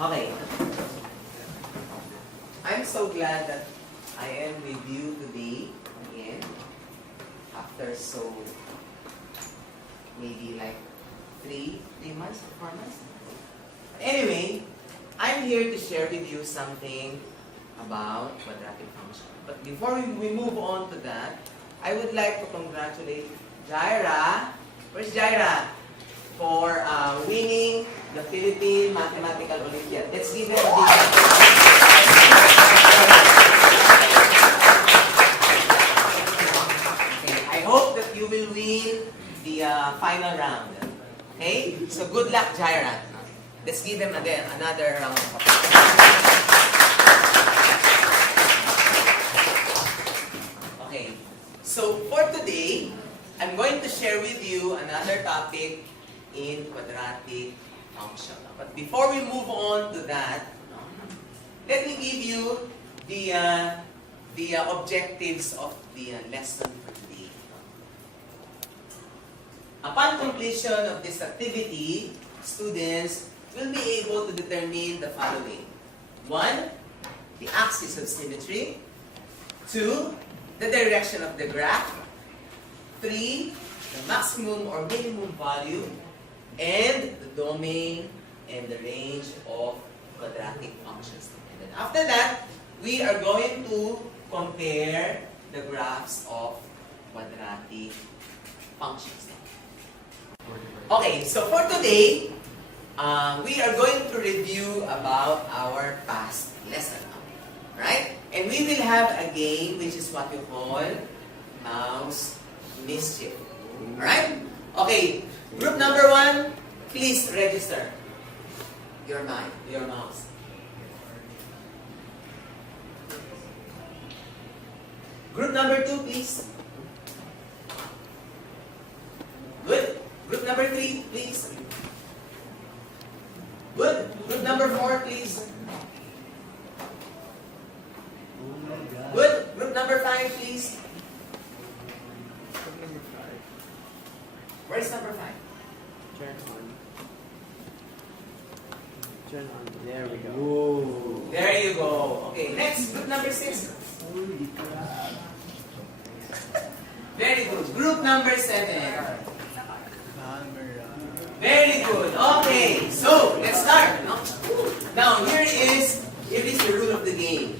Okay. I'm so glad that I am with you today again. After maybe like 3 months or 4 months. Anyway, I'm here to share with you something about quadratic function. But before we move on to that, I would like to congratulate Jaira. Where's Jaira? For winning the Philippine Mathematical Olympiad. Let's give her a big okay, I hope that you will win the final round. Okay? So good luck, Jaira. Let's give them again another round of applause. Okay. So for today, I'm going to share with you another topic in quadratic function. But before we move on to that, let me give you the objectives of the lesson for today. Upon completion of this activity, students will be able to determine the following. 1, the axis of symmetry. 2, the direction of the graph. 3, the maximum or minimum value. And the domain and the range of quadratic functions. And then after that, we are going to compare the graphs of quadratic functions. Okay, so for today, we are going to review about our past lesson. Right? And we will have a game which is what you call mouse mischief. Alright? Okay. Group number 1, please register your mouse. Group number 2, please. Good. Group number 3, please. Good. Group number 4, please. Good. Group number 5, please. Where's number 5? Turn on. There we go. Whoa. There you go. Okay, next, group number 6. Very good. Group number 7. Very good. Okay, so let's start. Now, here is the rule of the game.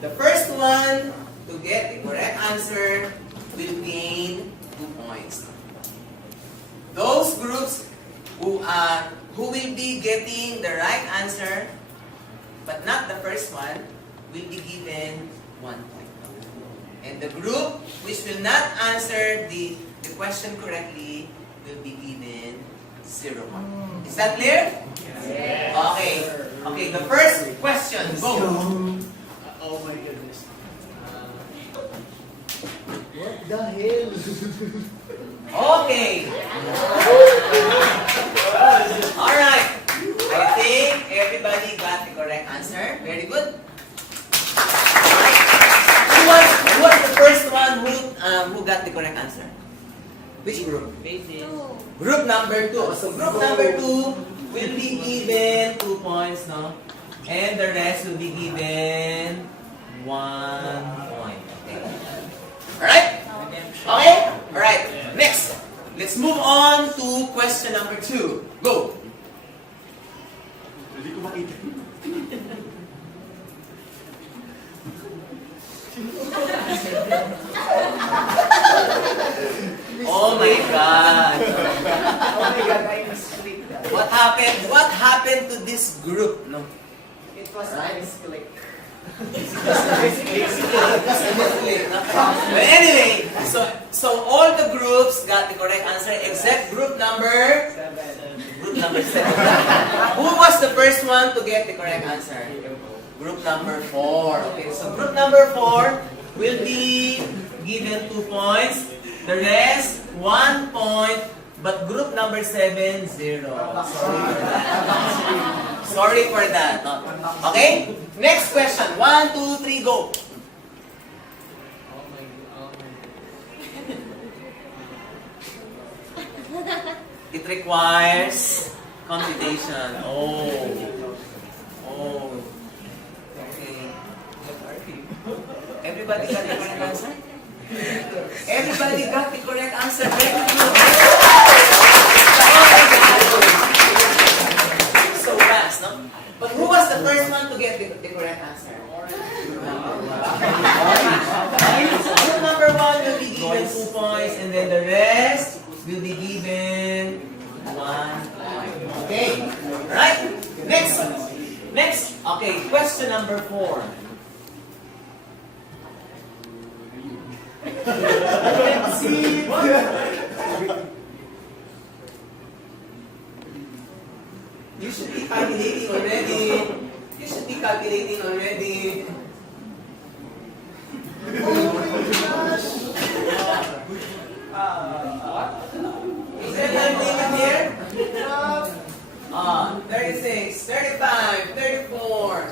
The first one to get the correct answer will gain 2 points. Those groups who will be getting the right answer, but not the first one, will be given 1 point. And the group which will not answer the question correctly will be given 0 points. Is that clear? Yes. Okay. Okay, the first question, go. Oh my goodness. What the hell? Okay. Alright. I think everybody got the correct answer. Very good. Who was the first one who got the correct answer? Which group? Group number 2. So group number 2 will be given 2 points, no? And the rest will be given 1 point. Okay. Alright? Okay? Alright. Next. Let's move on to question number 2. Go. Hindi ko makita. Oh my God. Oh my God, I misclicked that. What happened to this group? No. It was a misclick. But anyway, so all the groups got the correct answer except group number 7. Who was the first one to get the correct answer? Group number 4. Okay, so group number 4 will be given 2 points. The rest 1 point. But group number 7, 0. Sorry for that. Okay? Next question. 1, 2, 3, go. It requires computation. Oh. Everybody got the correct answer? Everybody got the correct answer. Very good. So fast, no? But who was the first one to get the correct answer? Group number 1 will be given 2 points, and then the rest will be given 1 point. Okay, right? Next. Okay, question number 4. Let's see. You should be calculating already. You should be calculating already. Is there time limit here? 36, 35, 34.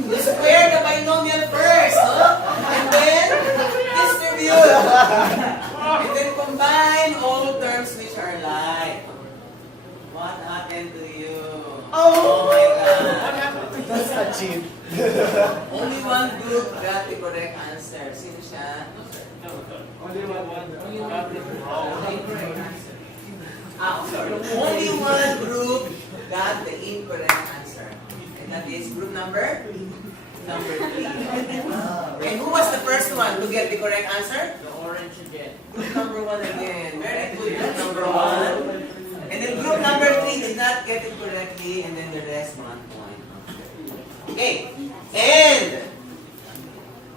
You square the binomial first, and then distribute. And then combine all terms which are like. What happened to you? Oh my God. That's a cheat. Only one group got the correct answer. Sino siya? Only one. Sorry. Only one group got the incorrect answer. And that is group number 3. And who was the first one to get the correct answer? The orange again. Group number 1 again. Very good. Group number 1. And then group number 3 did not get it correctly, and then the rest 1 point. Okay. And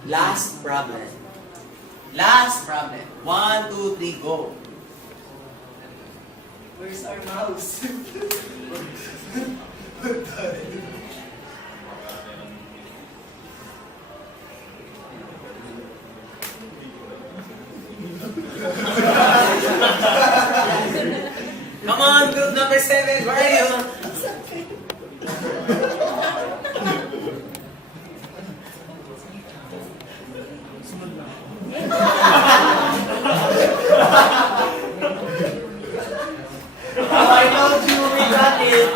last problem. 1, 2, 3, go. Where's our mouse? Come on, group number 7, where are you? I told you we got it.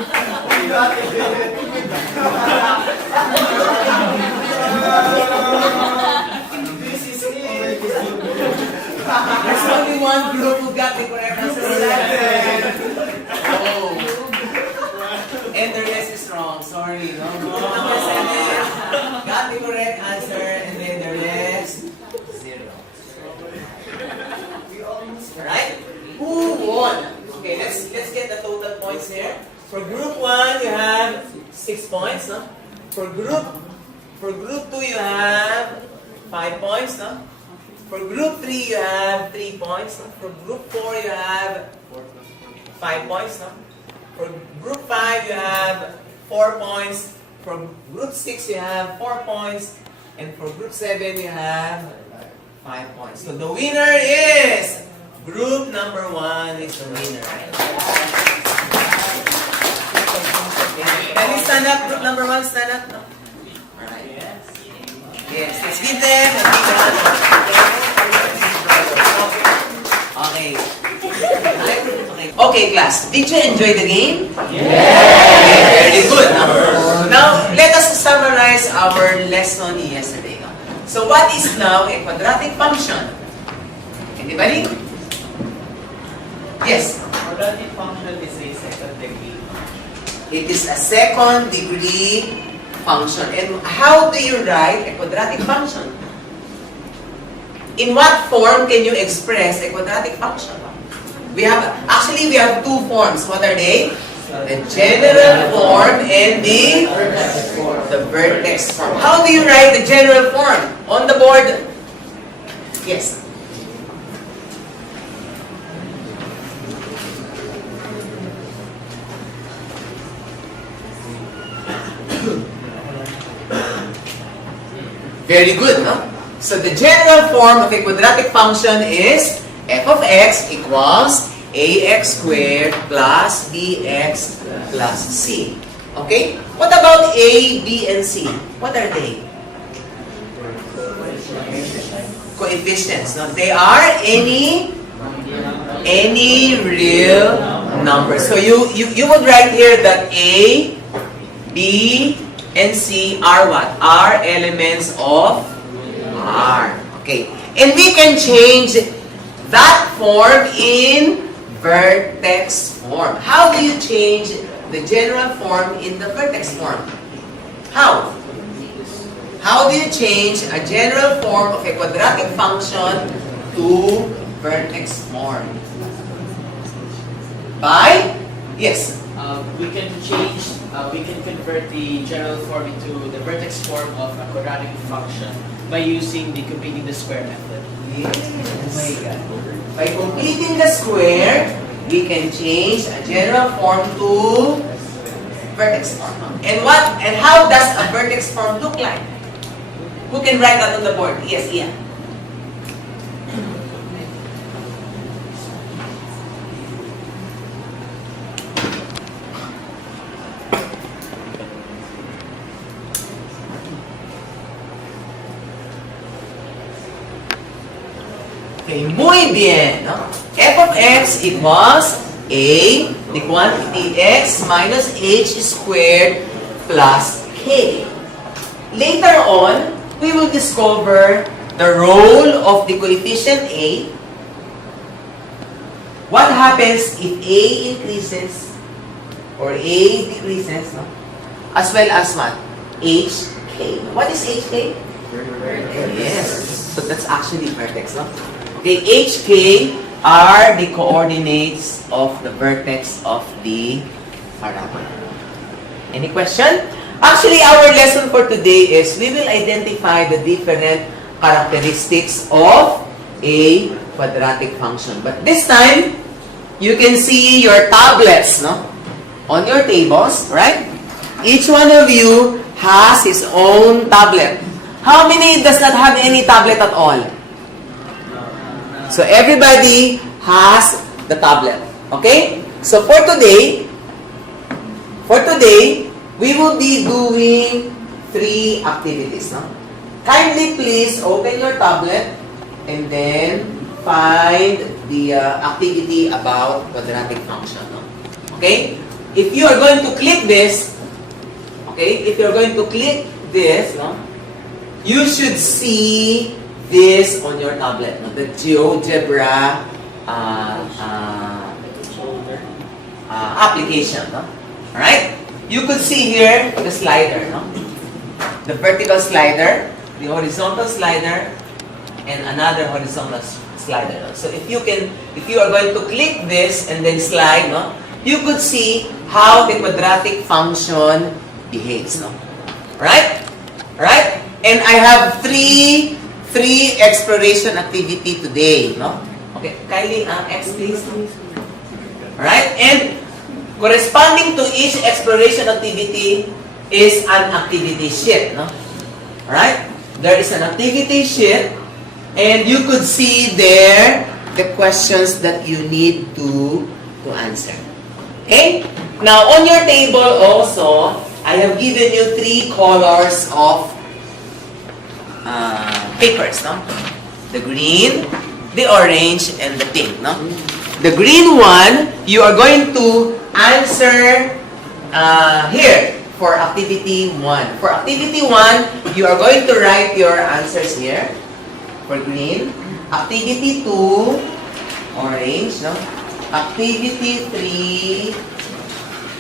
We got it. This is it. There's only one group who got the correct answer. 11. Oh. And the rest is wrong. Sorry. No. Group number 7 got the correct answer, and then the rest 0. Right? Who won? Okay, let's get the total points here. For group 1, you have 6 points, no? For group 2, you have 5 points, no? For group 3, you have 3 points, no? For group 4, you have 5 points, no? For group 5, you have 4 points. For group 6, you have 4 points. And for group 7, you have 5 points. So the winner is group number 1 is the winner. Can you stand up? Group number 1, stand up. No? Alright. Yes. Let's give them a big hand. Okay. Okay, class. Did you enjoy the game? Yes. Very good. No? Now, let us summarize our lesson yesterday. No? So, what is now a quadratic function? Anybody? Yes. Quadratic function is a second degree. It is a second degree function. And how do you write a quadratic function? In what form can you express a quadratic function? We have 2 forms. What are they? The general form and the vertex form. How do you write the general form? On the board. Yes. Very good, no? So the general form of a quadratic function is f of x equals ax squared plus bx plus c. Okay? What about a, b, and c? What are they? Coefficients. No? They are any real number. So you would write here that a, b, and c are what? Are elements of R. Okay. And we can change that form in vertex form. How do you change the general form in the vertex form? How? How do you change a general form of a quadratic function to vertex form? By? Yes. We can convert the general form into the vertex form of a quadratic function by using the completing the square method. Yes. Oh my God. By completing the square, we can change a general form to vertex form. And how does a vertex form look like? Who can write that on the board? Yes, Ian. Okay, muy bien. No? F of x equals a, the quantity x minus h squared plus k. Later on, we will discover the role of the coefficient a. What happens if a increases or a decreases, no? As well as what? hk. What is hk? Yes. So that's actually vertex, no? Okay, hk are the coordinates of the vertex of the parabola. Any question? Actually, our lesson for today is we will identify the different characteristics of a quadratic function. But this time, you can see your tablets, no? On your tables, right? Each one of you has his own tablet. How many does not have any tablet at all? So everybody has the tablet. Okay? So for today, we will be doing 3 activities. No? Kindly please open your tablet and then find the activity about quadratic function. No? Okay? If you are going to click this, no? You should see this on your tablet, no? The GeoGebra application. No? Alright? You could see here the slider, no? The vertical slider, the horizontal slider, and another horizontal slider. No? So if you are going to click this and then slide, no? You could see how the quadratic function behaves. No? Right? Right? And I have three exploration activity today. No? Okay, kindly X please. Alright? And corresponding to each exploration activity is an activity sheet. No? Alright? There is an activity sheet and you could see there the questions that you need to answer. Okay? Now, on your table also, I have given you 3 colors of papers. No? The green, the orange, and the pink. No? The green one, you are going to answer here for activity 1. For activity 1, you are going to write your answers here for green. Activity 2, orange. No? Activity 3,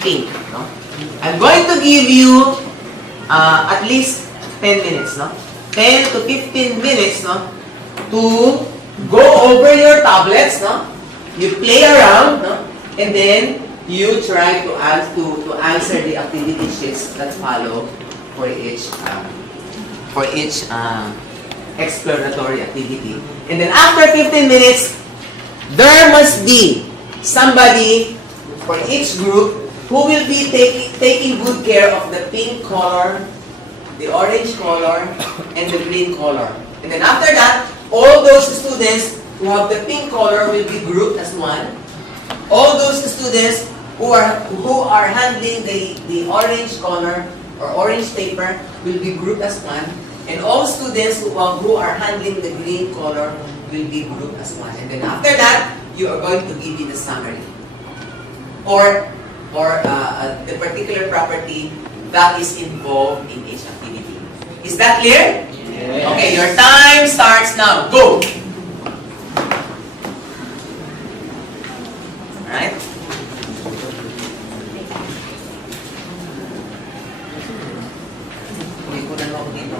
pink. No? I'm going to give you at least 10 minutes. No? 10 to 15 minutes, no? To go over your tablets. No? You play around, no? And then you try to answer the activity sheets that follow for each exploratory activity. And then after 15 minutes, there must be somebody for each group who will be taking good care of the pink color, the orange color, and the green color. And then after that, all those students who have the pink color will be grouped as one. All those students who are handling the orange color or orange paper will be grouped as one. And all students who are handling the green color will be grouped as one. And then after that, you are going to give me the summary. Or the particular property that is involved in each activity. Is that clear? Okay, your time starts now. Go! Alright? Okay, kunan mo ako dito.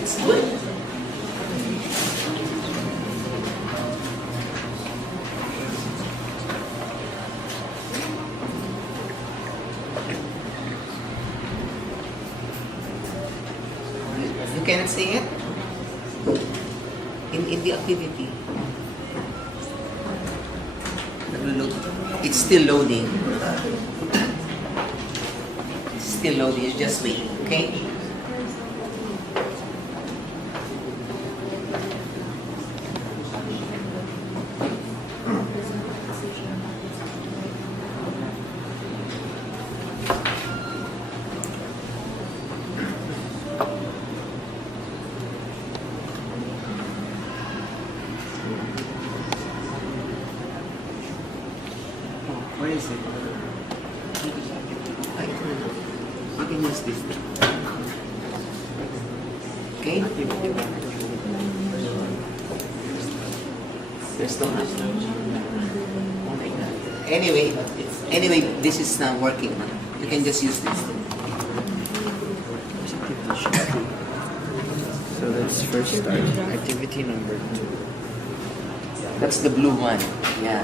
That's good. You cannot see it? In the activity. It's still loading. It's still loading. You just wait, okay? Where is it? You can use this. Okay? There's no app. Oh my god. Anyway, this is not working. You can just use this. So let's first start. Activity number 2. That's the blue one. Yeah.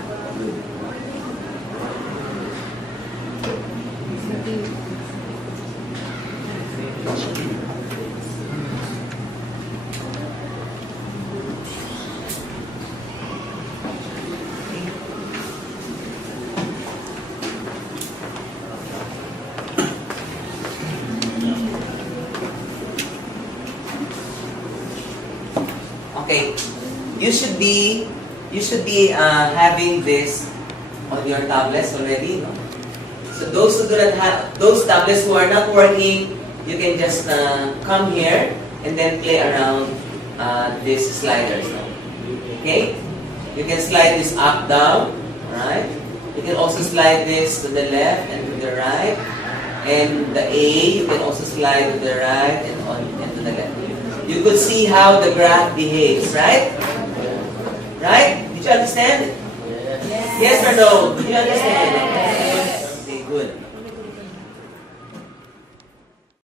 Okay, you should be having this on your tablets already, no? So those who do not have those tablets who are not working, you can just come here and then play around these sliders. No? Okay, you can slide this up, down, right? You can also slide this to the left and to the right, and the A you can also slide to the right and to the left. You could see how the graph behaves, right? Right? Did you understand? Yes or no? Did you understand?